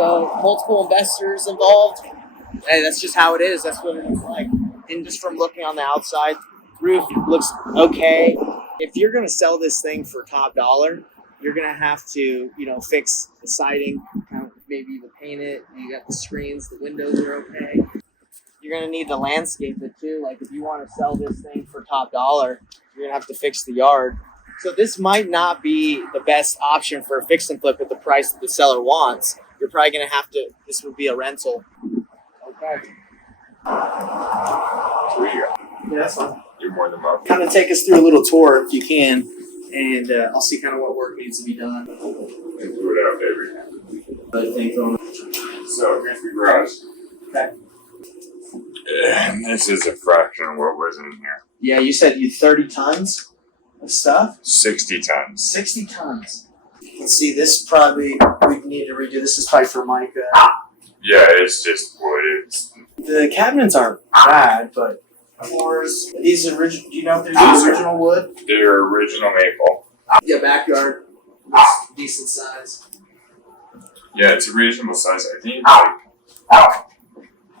So multiple investors involved. Hey, that's just how it is. That's what it's like. And just from looking on the outside, roof looks okay. If you're going to sell this thing for top dollar, you're going to have to, fix the siding, kind of maybe even paint it. You got the screens, the windows are okay. You're going to need to landscape it too. Like if you want to sell this thing for top dollar, you're going to have to fix the yard. So this might not be the best option for a fix and flip at the price that the seller wants. You're probably going to have to, this would be a rental. Okay. Here you go. Yeah, that's fine. You're more than welcome. Kind of take us through a little tour if you can, and I'll see kind of what work needs to be done. Let's do it out, baby. But think on. So here's the garage. Okay. And this is a fraction of what was in here. Yeah, you said you 30 tons of stuff? 60 tons. 60 tons. Let's see, this probably, we need to redo. This is probably for Micah. Yeah, it's just wood. The cabinets aren't bad, but floors, these original, do you know if they're original wood? They're original maple. Yeah, backyard, it's decent size. Yeah, it's a reasonable size. I think like,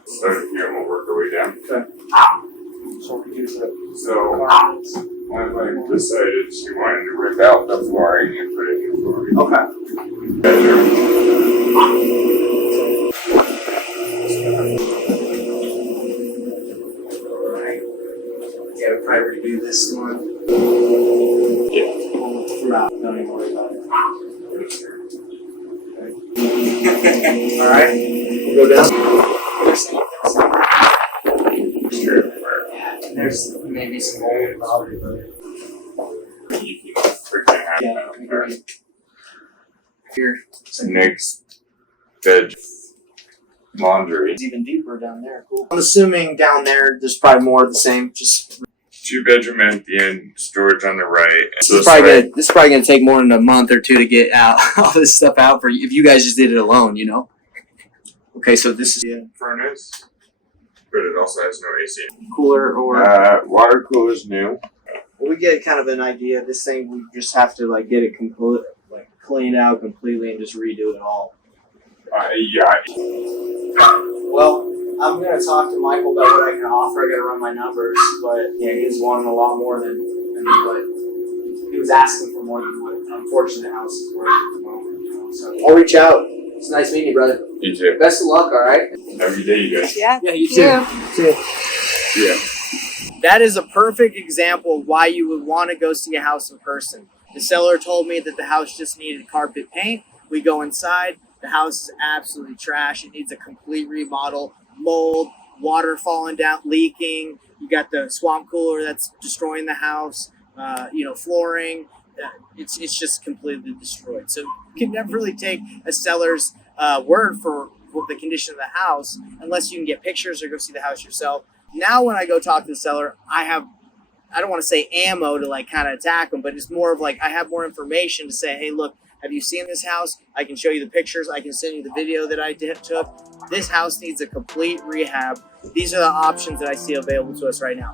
so here we'll work our way down. Okay. So we use it. So my wife decided she wanted to rip out the flooring and put in new flooring. Okay. Bedroom. Yeah, we'll probably redo this one. Yeah. Throughout. Don't even worry about it. Okay. Alright. We'll go down. Sure. Yeah, there's maybe some old probably, but You can freaking have yeah, that. great. Here. Next bed laundry. It's even deeper down there. Cool. I'm assuming down there's probably more of the same. Just 2-bedroom at the end, storage on the right. this is probably gonna take more than a month or two to get out all this stuff out for you if you guys just did it alone, Okay, so this is furnace, but it also has no AC. cooler or Water cooler's new. we get kind of an idea. This thing we just have to get it complete, cleaned out completely and just redo it all. Yeah. Well, I'm gonna talk to Michael about what I can offer. I gotta run my numbers, but yeah, he's wanting a lot more than what he was asking for, more than what unfortunately the house is worth at the moment. So I'll reach out. It's nice meeting you, brother. You too. Best of luck. All right. Have a good day, you guys. Yeah. Yeah, you too. Yeah. That is a perfect example of why you would want to go see a house in person. The seller told me that the house just needed carpet paint. We go inside. The house is absolutely trash. It needs a complete remodel. Mold, water falling down, leaking. You got the swamp cooler that's destroying the house. Flooring. It's just completely destroyed. So you can never really take a seller's word for the condition of the house unless you can get pictures or go see the house yourself. Now when I go talk to the seller, I don't want to say ammo to kind of attack them, but it's more of I have more information to say, hey, look, have you seen this house? I can show you the pictures. I can send you the video that I took. This house needs a complete rehab. These are the options that I see available to us right now.